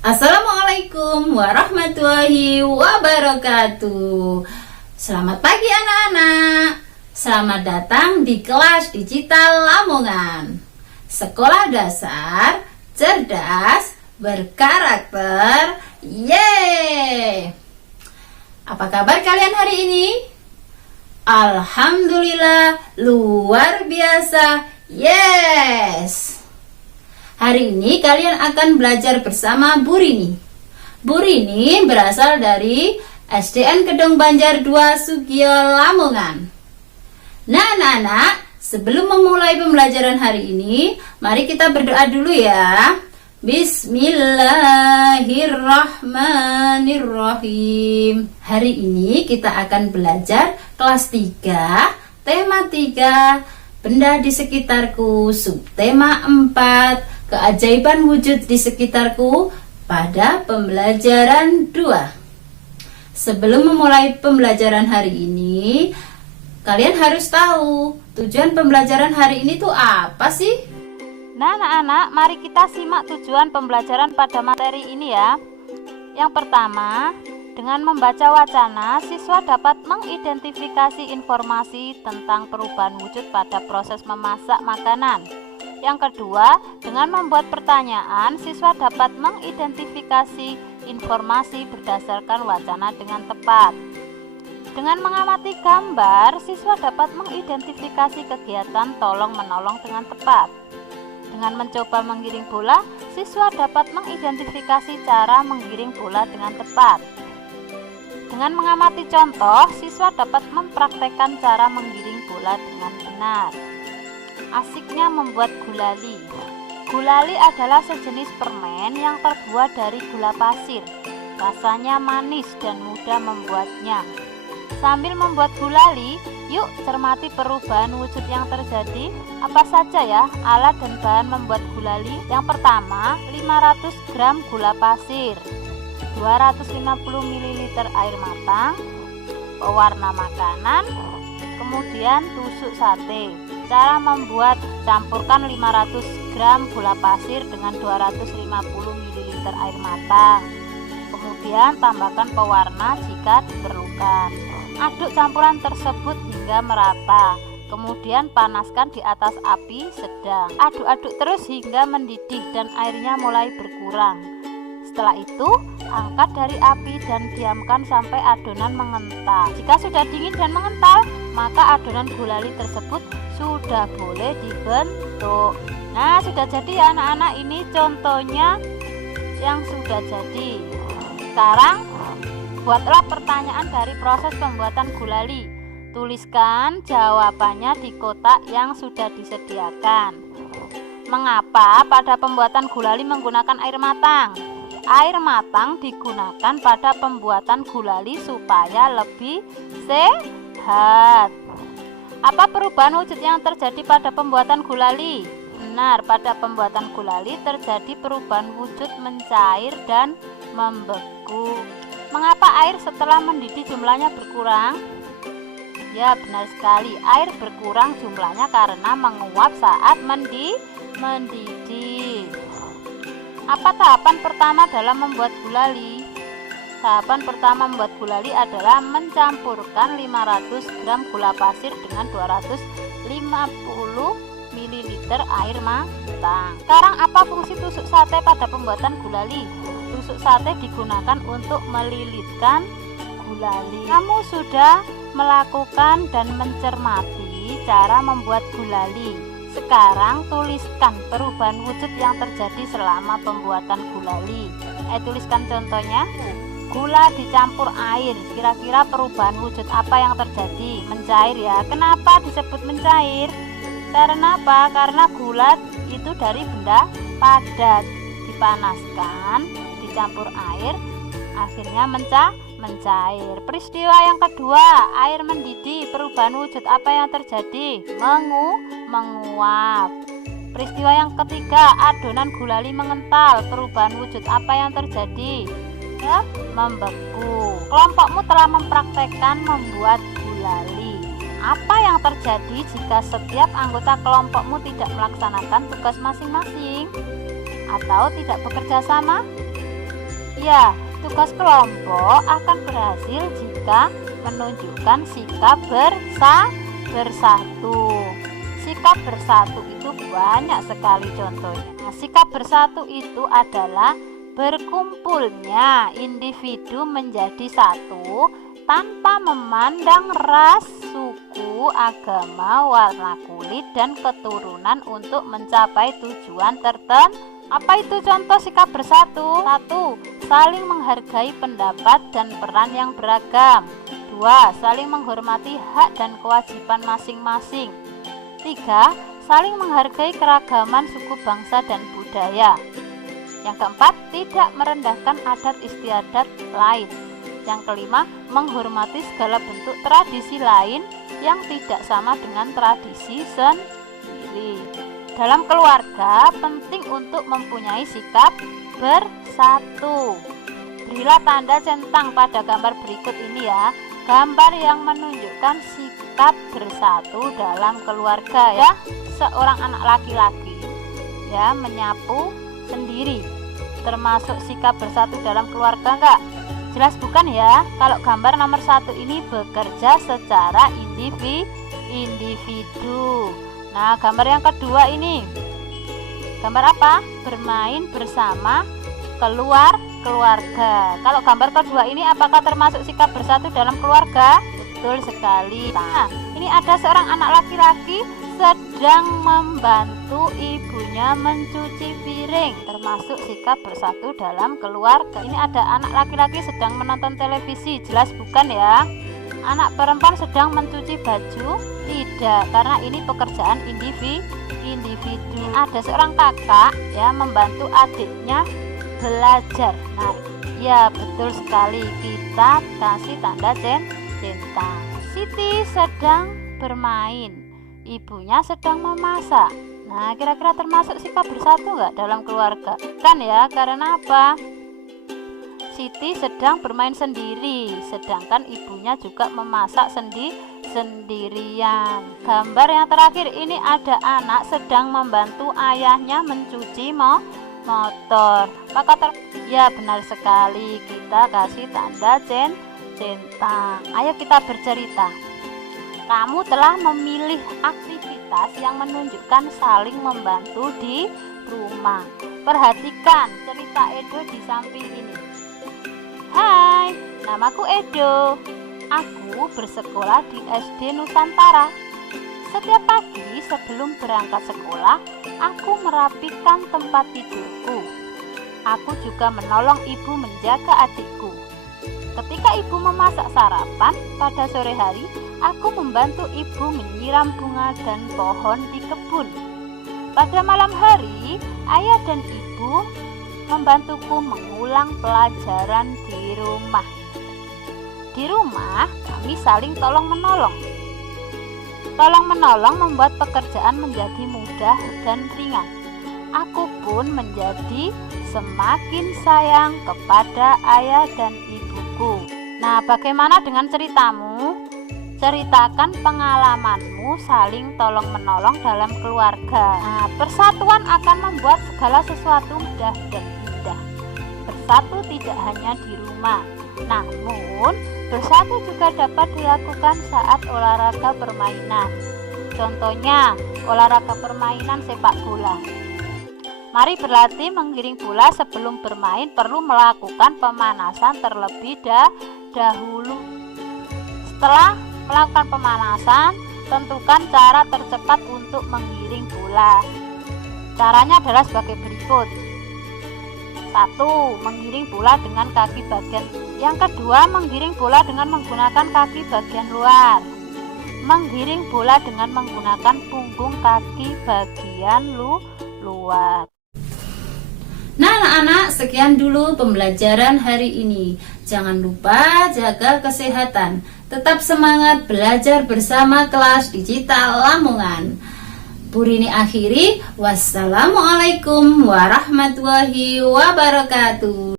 Assalamualaikum warahmatullahi wabarakatuh. Selamat pagi anak-anak. Selamat datang di kelas digital Lamongan. Sekolah dasar cerdas berkarakter. Yeay. Apa kabar kalian hari ini? Alhamdulillah luar biasa. Yes. Hari ini kalian akan belajar bersama Bu Rini. Bu Rini berasal dari SDN Kedung Banjar 2 Sugio Lamongan. Nah anak-anak, sebelum memulai pembelajaran hari ini, mari kita berdoa dulu ya. Bismillahirrahmanirrahim. Hari ini kita akan belajar kelas 3, tema 3, benda di sekitarku, subtema 4, keajaiban wujud di sekitarku pada pembelajaran 2. Sebelum memulai pembelajaran hari ini, kalian harus tahu tujuan pembelajaran hari ini tuh apa sih? Nah anak-anak, mari kita simak tujuan pembelajaran pada materi ini ya. Yang pertama, dengan membaca wacana, siswa dapat mengidentifikasi informasi tentang perubahan wujud pada proses memasak makanan. Yang kedua, dengan membuat pertanyaan, siswa dapat mengidentifikasi informasi berdasarkan wacana dengan tepat. Dengan mengamati gambar, siswa dapat mengidentifikasi kegiatan tolong-menolong dengan tepat. Dengan mencoba menggiring bola, siswa dapat mengidentifikasi cara menggiring bola dengan tepat. Dengan mengamati contoh, siswa dapat mempraktekkan cara menggiring bola dengan benar. Asiknya membuat gulali. Gulali adalah sejenis permen yang terbuat dari gula pasir. Rasanya manis dan mudah membuatnya. Sambil membuat gulali, yuk cermati perubahan wujud yang terjadi. Apa saja ya alat dan bahan membuat gulali? Yang pertama, 500 gram gula pasir, 250 ml air matang, pewarna makanan, kemudian tusuk sate. Cara membuat: campurkan 500 gram gula pasir dengan 250 ml air matang. Kemudian tambahkan pewarna jika diperlukan. Aduk campuran tersebut hingga merata. Kemudian panaskan di atas api sedang. Aduk-aduk terus hingga mendidih dan airnya mulai berkurang. Setelah itu, angkat dari api dan diamkan sampai adonan mengental. Jika sudah dingin dan mengental, maka adonan gulali tersebut sudah boleh dibentuk. Nah, sudah jadi ya anak-anak, ini contohnya yang sudah jadi. Sekarang, buatlah pertanyaan dari proses pembuatan gulali. Tuliskan jawabannya di kotak yang sudah disediakan. Mengapa pada pembuatan gulali menggunakan air matang? Air matang digunakan pada pembuatan gulali supaya lebih sehat. Apa perubahan wujud yang terjadi pada pembuatan gulali? Benar, pada pembuatan gulali terjadi perubahan wujud mencair dan membeku. Mengapa air setelah mendidih jumlahnya berkurang? Ya, benar sekali, air berkurang jumlahnya karena menguap saat mendidih. Apa tahapan pertama dalam membuat gulali? Tahapan pertama membuat gulali adalah mencampurkan 500 gram gula pasir dengan 250 ml air matang. Sekarang apa fungsi tusuk sate pada pembuatan gulali? Tusuk sate digunakan untuk melilitkan gulali. Kamu sudah melakukan dan mencermati cara membuat gulali. Sekarang tuliskan perubahan wujud yang terjadi selama pembuatan gulali. Tuliskan contohnya. Gula dicampur air, kira-kira perubahan wujud apa yang terjadi? Mencair ya. Kenapa disebut mencair? Karena apa? Karena gula itu dari benda padat. Dipanaskan, dicampur air, akhirnya mencair. Peristiwa yang kedua, air mendidih. Perubahan wujud apa yang terjadi? Menguap. Peristiwa yang ketiga, adonan gulali mengental. Perubahan wujud apa yang terjadi? Ya, membeku. Kelompokmu telah mempraktekkan membuat gulali. Apa yang terjadi jika setiap anggota kelompokmu tidak melaksanakan tugas masing-masing atau tidak bekerja sama? Ya, tugas kelompok akan berhasil jika menunjukkan sikap bersatu. Sikap bersatu itu banyak sekali contohnya. Nah, sikap bersatu itu adalah berkumpulnya individu menjadi satu tanpa memandang ras, suku, agama, warna kulit, dan keturunan untuk mencapai tujuan tertentu. Apa itu contoh sikap bersatu? 1. Saling menghargai pendapat dan peran yang beragam. 2. Saling menghormati hak dan kewajiban masing-masing. 3. Saling menghargai keragaman suku, bangsa, dan budaya. Yang keempat, tidak merendahkan adat istiadat lain. Yang kelima, menghormati segala bentuk tradisi lain yang tidak sama dengan tradisi sendiri. Dalam keluarga, penting untuk mempunyai sikap bersatu. Berilah tanda centang pada gambar berikut ini ya. Gambar yang menunjukkan sikap bersatu dalam keluarga ya. Seorang anak laki-laki ya menyapu sendiri. Termasuk sikap bersatu dalam keluarga enggak? Jelas bukan ya. Kalau gambar nomor 1 ini bekerja secara individu. Nah, gambar yang kedua ini gambar apa? Bermain bersama keluarga. Kalau gambar kedua ini apakah termasuk sikap bersatu dalam keluarga? Betul sekali. Nah, ini ada seorang anak laki-laki sedang membantu ibunya mencuci piring, termasuk sikap bersatu dalam keluarga. Ini ada anak laki-laki sedang menonton televisi, jelas bukan ya? Anak perempuan sedang mencuci baju, tidak, karena ini pekerjaan individu. Ada seorang kakak ya membantu adiknya belajar. Nah, ya betul sekali, kita kasih tanda centang. Siti sedang bermain, ibunya sedang memasak. Nah, kira-kira termasuk sikap bersatu nggak dalam keluarga? Kan ya, karena apa? Siti sedang bermain sendiri, sedangkan ibunya juga memasak sendirian. Gambar yang terakhir ini ada anak sedang membantu ayahnya mencuci motor. Ya benar sekali, kita kasih tanda centang. Ayo kita bercerita. Kamu telah memilih aktivitas yang menunjukkan saling membantu di rumah. Perhatikan cerita Edo di samping ini. Hai, namaku Edo. Aku bersekolah di SD Nusantara. Setiap pagi sebelum berangkat sekolah, aku merapikan tempat tidurku. Aku juga menolong ibu menjaga adikku. Ketika ibu memasak sarapan pada sore hari, aku membantu ibu menyiram bunga dan pohon di kebun. Pada malam hari, ayah dan ibu membantuku mengulang pelajaran di rumah. Di rumah, kami saling tolong-menolong. Tolong-menolong membuat pekerjaan menjadi mudah dan ringan. Aku pun menjadi semakin sayang kepada ayah dan ibuku. Nah, bagaimana dengan ceritamu? Ceritakan pengalamanmu saling tolong-menolong dalam keluarga. Nah, persatuan akan membuat segala sesuatu mudah dan indah. Bersatu tidak hanya di rumah, namun bersatu juga dapat dilakukan saat olahraga permainan. Contohnya, olahraga permainan sepak bola. Mari berlatih menggiring bola. Sebelum bermain perlu melakukan pemanasan terlebih dahulu. Setelah melakukan pemanasan, tentukan cara tercepat untuk menggiring bola. Caranya adalah sebagai berikut. 1. Menggiring bola dengan kaki bagian. Yang kedua, menggiring bola dengan menggunakan kaki bagian luar. Menggiring bola dengan menggunakan punggung kaki bagian luar. Nah anak-anak, sekian dulu pembelajaran hari ini. Jangan lupa jaga kesehatan. Tetap semangat belajar bersama kelas digital Lamongan. Bu Rini akhiri. Wassalamualaikum warahmatullahi wabarakatuh.